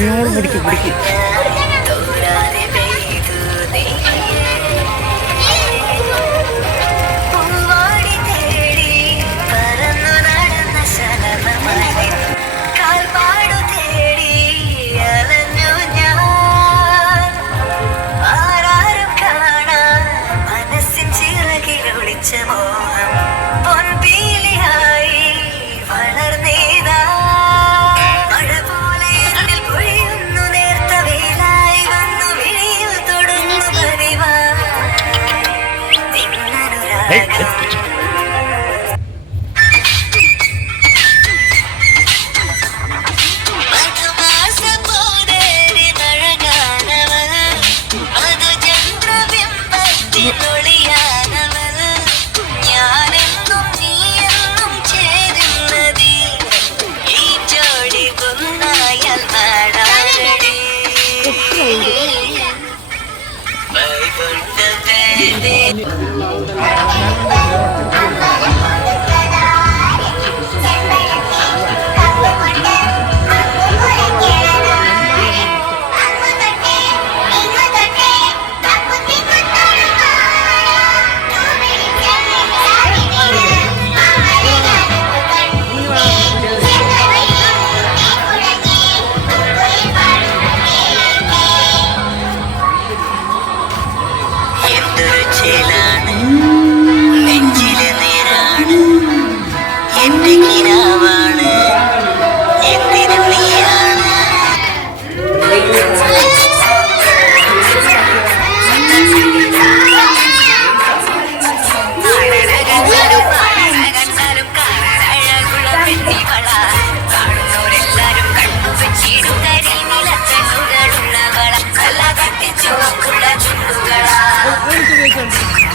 പിടിക്കും പിടിക്കും. Hey, കാഴ്ചയിലാണ് നെഞ്ചിലെ നേരാണ്. എന്റെ കിനാവാണ്